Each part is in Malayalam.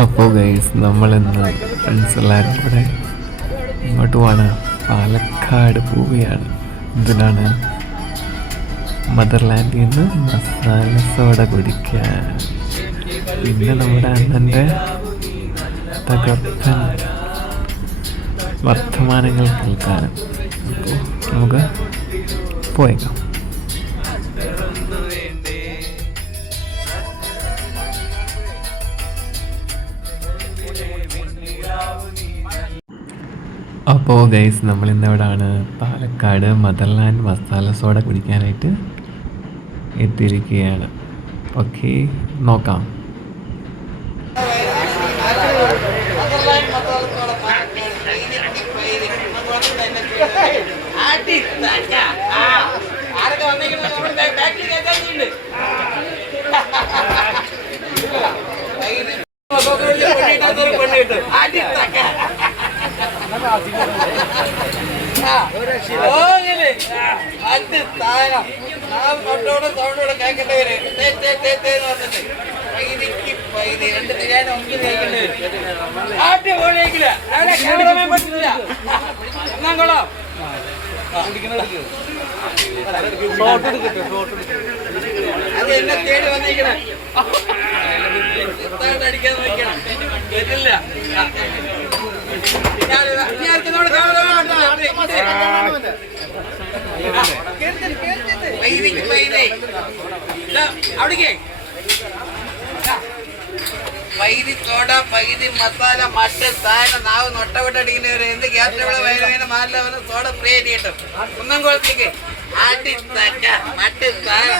അപ്പോൾ ഗൈസ് നമ്മളിന്ന് ഫ്രണ്ട്സ് എല്ലാവരും കൂടെ ഇങ്ങോട്ട് പോവാണ്. പാലക്കാട് പോവുകയാണ്. ഇതിനാണ് മദർലാൻഡിൽ നിന്ന് മസാല സോഡ കുടിക്കാൻ. പിന്നെ നമ്മുടെ അണ്ണൻ്റെ തകർപ്പൻ വർത്തമാനങ്ങൾ കേൾക്കാനും. അപ്പോൾ നമുക്ക് പോയേക്കാം. അപ്പോൾ ഗൈസ് നമ്മളിന്നിവിടാണ് പാലക്കാട് മദർലാൻഡ് മസാല സോഡ കുടിക്കാനായിട്ട് എത്തിയിരിക്കുകയാണ്. ഓക്കെ, നോക്കാം. അത് എന്നെ തേടി വന്നിരിക്കണേ അടിക്കാൻ നോക്കണം വരില്ല. അവിടേക്ക് പൈതി സോഡ പൈതി മസാല മട്ട് താഴെ നാവ് നൊട്ടവിട്ടടിക്കുന്നവര് എന്ത് ഗ്യാസ് വയറുവേന മാറില്ല വന്ന് സോഡ ഫ്രീ ആയിട്ട് കിട്ടും. കുന്നംകുളത്തേക്ക് ആട്ടി തക്ക മട്ട് താഴെ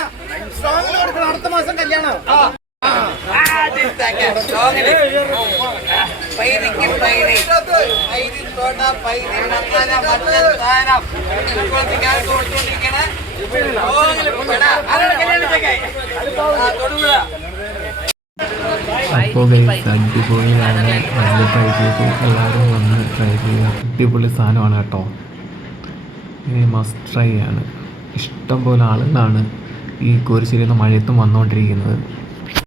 അടുത്ത മാസം കല്യാണം പൈതിക്ക് പൈതി പൈതി സോഡ പൈതി മസാല മട്ട് താരം കൊടുത്തോണ്ടിരിക്കണ തൊടുപുഴ. അപ്പോൾ ഗൈസ് അടിപൊളിയാണ്. നല്ല ട്രൈ ചെയ്ത് എല്ലാവരും വന്ന് ട്രൈ ചെയ്യുക. അടിപൊളി സാധനമാണ് കേട്ടോ. ഇത് മസ്റ്റ് ട്രൈ ആണ്. ഇഷ്ടം പോലെ ആളുകളാണ് ഈ കോരിശ്ശേരിയിൽ നിന്ന് മഴയത്തും വന്നുകൊണ്ടിരിക്കുന്നത്.